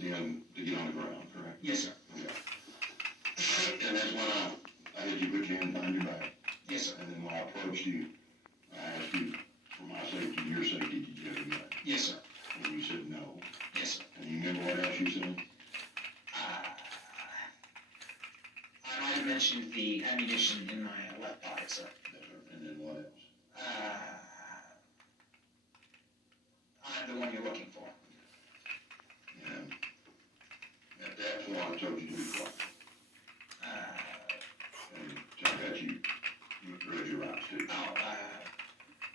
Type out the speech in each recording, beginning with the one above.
then to get on the ground, correct? Yes, sir. Okay. And that's when I had you put your hand behind your back. Yes, sir. And then when I approached you, I asked you, for my safety and your safety, did you have a gun? Yes, sir. And you said no. Yes, sir. And you remember what else you said? I might have mentioned the ammunition in my left pocket, sir. Yes, sir. And then what else? I'm the one you're looking for. And at that point, I told you to be quiet. And so I got you read your rights too. Oh,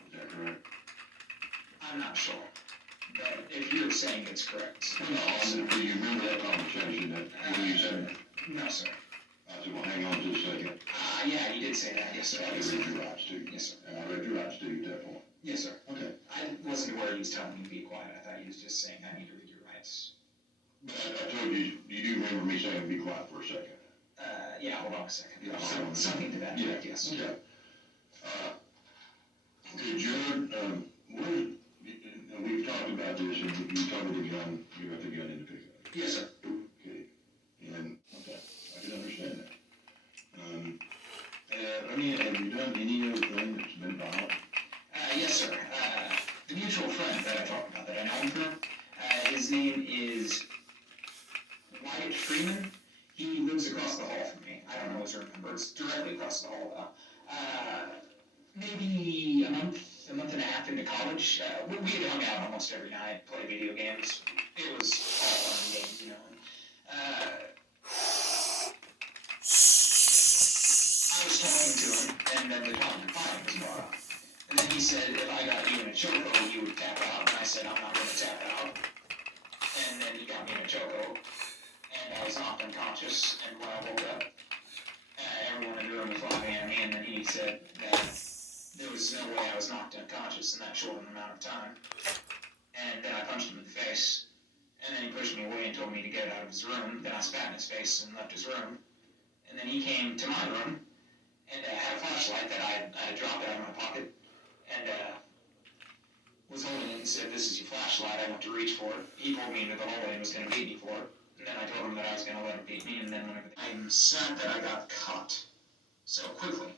Is that correct? I'm not sure. But if you're saying it's correct. No, do you remember that conversation that when you said? No, sir. I said, well, hang on just a second. Yeah, you did say that. Yes, sir. I read your rights too. Yes, sir. And I read your rights to you at that point. Yes, sir. Okay. I wasn't aware he was telling me to be quiet. I thought he was just saying I need to read your rights. But I told you, you do remember me saying be quiet for a second. Yeah, hold on a second. Yeah, Something to that effect, yes. Yeah. Okay, Jared, we've talked about this, and you told me the gun, you got the gun in the pickup. Yes, sir. Okay, and, okay, I can understand that. Have you done any other thing that's been violent? Yes, sir. The mutual friend that I talked about, that I know him from, his name is Wyatt Freeman. He lives across the hall from me. I don't know his room number. It's directly across the hall, though. Maybe a month and a half into college, we had hung out almost every night, play video games. It was all fun and games, you know. I was talking to him, and then the topic of fighting was brought up. And then he said, if I got you in a chokehold, you would tap out. And I said, I'm not going to tap out. And then he got me in a chokehold. And I was knocked unconscious, and when I woke up, everyone in the room was laughing at me, and then he said that there was no way I was knocked unconscious in that short amount of time. And then I punched him in the face, and then he pushed me away and told me to get out of his room. Then I spat in his face and left his room. And then he came to my room, and had a flashlight that I dropped out of my pocket, and was holding it and said, this is your flashlight, I went to reach for it. He pulled me into the hallway and was going to beat me for it. And then I told him that I was going to let him beat me, and then whenever I'm sad that I got caught so quickly.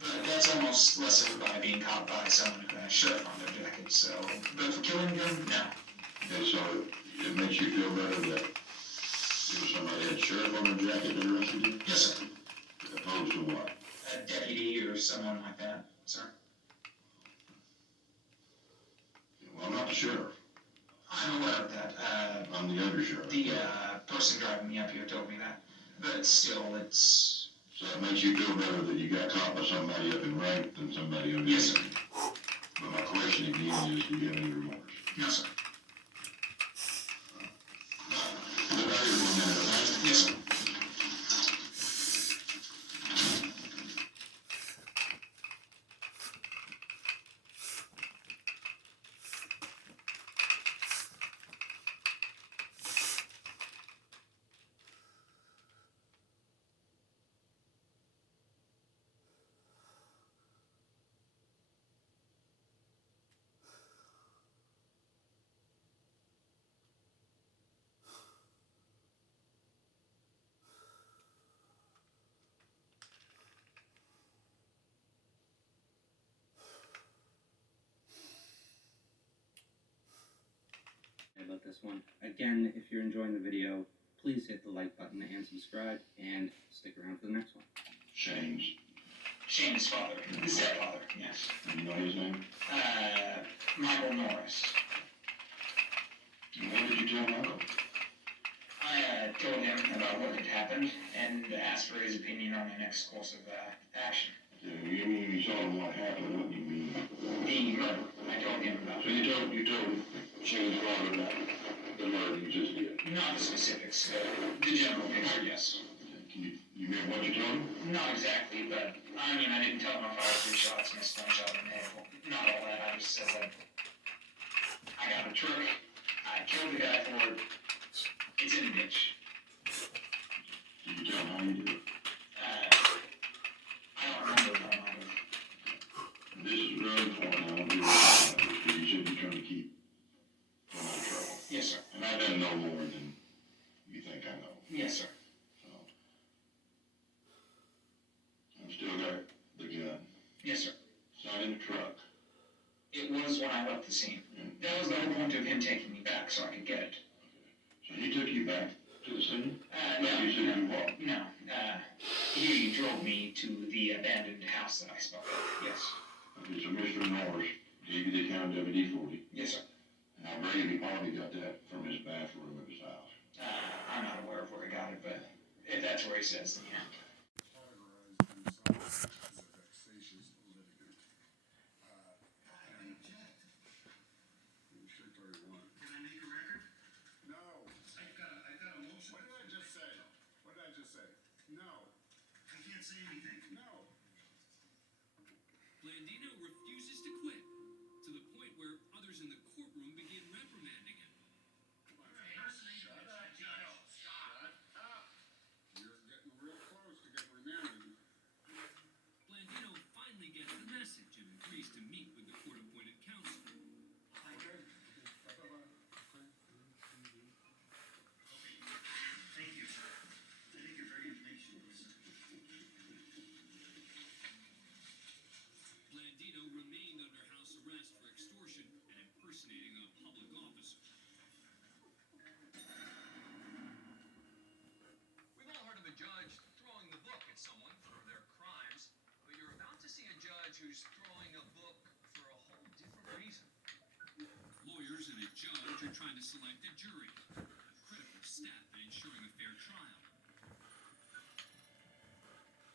But that's almost lessened by being caught by someone who had a sheriff on their jacket, so... But for killing him, no. Okay, so it makes you feel better that there was somebody had sheriff on their jacket that arrested you? Yes, sir. Opposed to what? A deputy or someone like that, sir. Well, I'm not the sheriff. I'm aware of that. I'm the undersheriff. The person driving me up here told me that. But still, it's... So it makes you feel better that you got caught by somebody up in rank than somebody under. Yes, sir. But my question again is, do you have any remorse? No, sir. Yes, sir. About this one. Again, if you're enjoying the video, please hit the like button and subscribe, and stick around for the next one. Shane's father. His stepfather, yes. Do you know his name? Michael Norris. And what did you tell Michael? I told him about what had happened and asked for his opinion on the next course of action. You mean you saw what happened? What do you mean? The murder. I told him about. So you told Shane's father about the murder you just did? Not the specifics. The general picture, yes. You remember what you told him? Not exactly, but I mean, I didn't tell him I fired 3 shots, missed 1 shot in the head. Not all that. I just said that I got a trick. I killed the guy for it. It's in a ditch. Did you tell him how you did it? I don't remember, but I might have. This is really important. I want you to know this because you should be trying to keep him out of trouble. Yes, sir. And I didn't know more when I left the scene. That was the whole point of him taking me back, so I could get it. So he took you back to the scene? No, You said you walked. no. He drove me to the abandoned house that I spoke of. Yes. Okay, so Mr. Norris gave you the account of WD-40. Yes, sir. Now, Brady probably got that from his bathroom of his house. I'm not aware of where he got it, but if that's where he says, then yeah. Blandino refuses to quit, to the point where others in the courtroom begin reprimanding him. Shut up. You're getting real close to getting remanded. Blandino finally gets the message and agrees to meet with the court-appointed counsel. Thank you, sir. I think you're very informational. Blandino remained under house arrest for extortion and impersonating a public officer. We've all heard of a judge throwing the book at someone for their crimes, but you're about to see a judge who's throwing a book for a whole different reason. Lawyers and a judge are trying to select a jury, a critical step in ensuring a fair trial.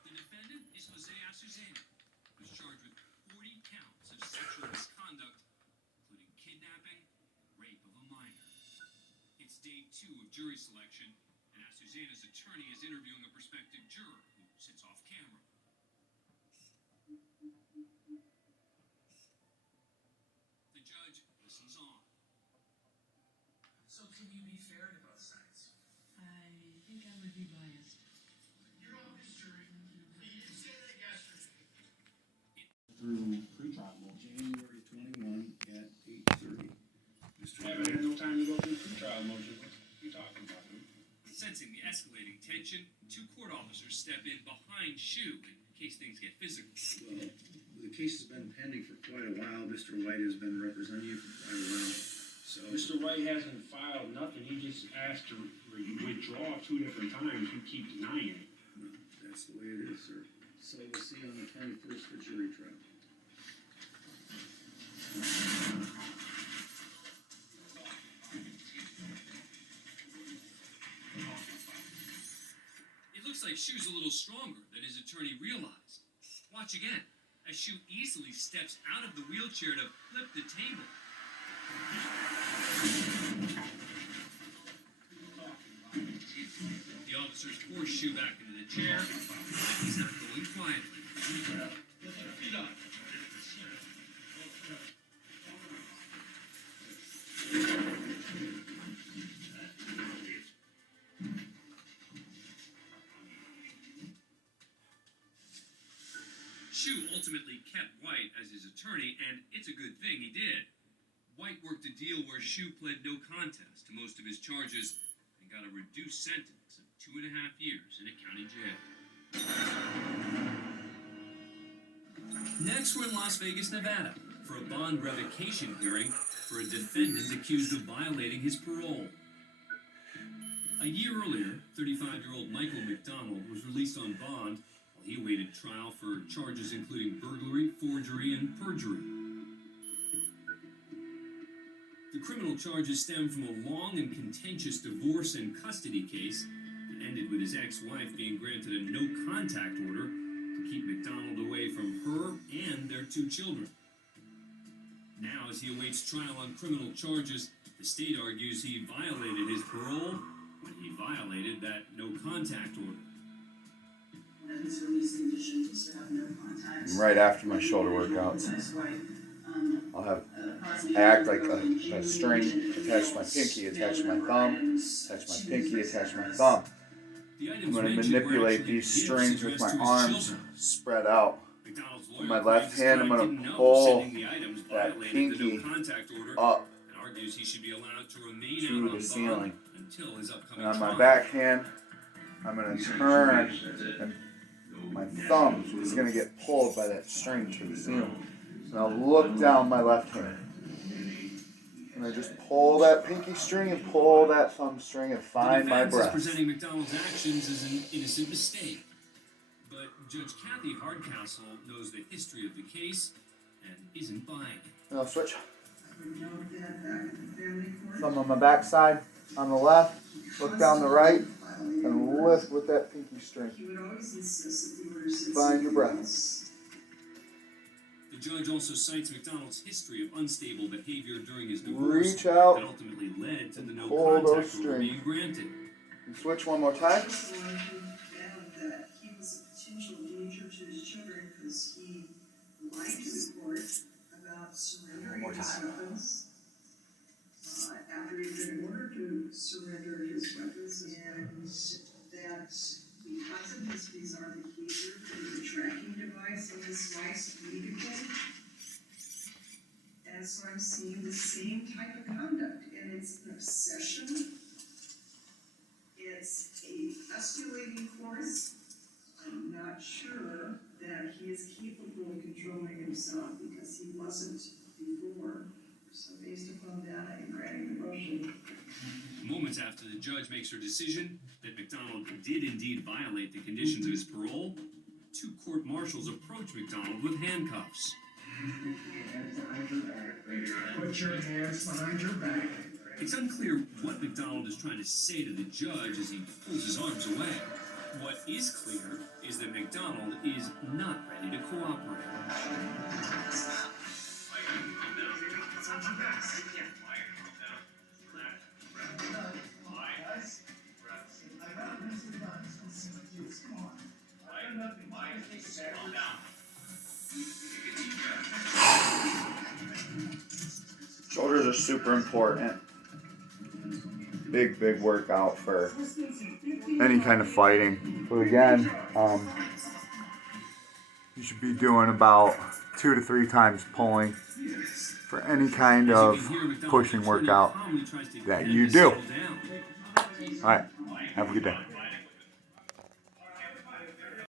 The defendant is Jose Azucena, who's charged with 40 counts of sexual misconduct, including kidnapping, rape of a minor. It's day 2 of jury selection, and Azucena's attorney is interviewing a prospective juror who sits off camera. The judge listens on. So can you be fair to both sides? I think I would be biased. You're on this jury. You didn't say that yesterday. Through pre-trial, January 21 at 8:30. Haven't had no time to go through pre-trial motions. What are you talking about, man? Sensing the escalating tension, 2 court officers step in behind Shu in case things get physical. Well, the case has been pending for quite a while. Mr. White has been representing you for quite a while. So, Mr. White hasn't filed nothing. He just asked to withdraw 2 different times. You keep denying it. well, that's the way it is, sir. So we'll see you on the 21st for jury trial. It looks like Shu's a little stronger than his attorney realized. Watch again, as Shu easily steps out of the wheelchair to flip the table. The officers force Shu back into the chair, but he's not going quietly. Shu ultimately kept White as his attorney, and it's a good thing he did. White worked a deal where Shu pled no contest to most of his charges and got a reduced sentence of 2.5 years in a county jail. Next, we're in Las Vegas, Nevada, for a bond revocation hearing for a defendant accused of violating his parole. A year earlier, 35-year-old Michael McDonald was released on bond while he awaited trial for charges including burglary, forgery, and perjury. The criminal charges stem from a long and contentious divorce and custody case that ended with his ex-wife being granted a no-contact order to keep McDonald away from her and their 2 children. Now, as he awaits trial on criminal charges, the state argues he violated his parole when he violated that no-contact order. One of his release conditions was to have no contact. Right after my shoulder workouts, I act like a string, attach my pinky, attach my thumb, attach my pinky, attach my thumb. I'm going to manipulate these strings with my arms spread out. With my left hand, I'm going to pull that pinky up to the ceiling. And on my back hand, I'm going to turn, and my thumb is going to get pulled by that string to the ceiling. And I'll look down my left hand. And I just pull that pinky string and pull that thumb string and find my The defense breath. is presenting McDonald's actions as an innocent mistake. But Judge Kathy Hardcastle knows the history of the case and isn't buying it. And I'll switch. I would note that back in the family court. Thumb on my backside, on the left, look down the right, and lift with that pinky string. He would always insist that the order said Find your breath. The judge also cites McDonald's history of unstable behavior during his divorce Reach out that ultimately led to the no pull those contact order strings. being granted. And switch one more time. He was the one who found that he was a potential danger to his children because he lied to the court about surrendering One more his time. weapons. After he'd been ordered to surrender his weapons, and that because of his bizarre behavior, the tracking device on his wife's vehicle. And so I'm seeing the same type of conduct, and it's an obsession. It's a escalating course. I'm not sure that he is capable of controlling himself because he wasn't before. So based upon that, I am granting the motion. Moments after the judge makes her decision that McDonald did indeed violate the conditions of his parole, two court marshals approach McDonald with handcuffs. Put your hands behind your back. It's unclear what McDonald is trying to say to the judge as he pulls his arms away. What is clear is that McDonald is not ready to cooperate. Shoulders are super important. Big workout for any kind of fighting. So again, you should be doing about 2 to 3 times pulling for any kind of pushing workout that you do. Alright, have a good day.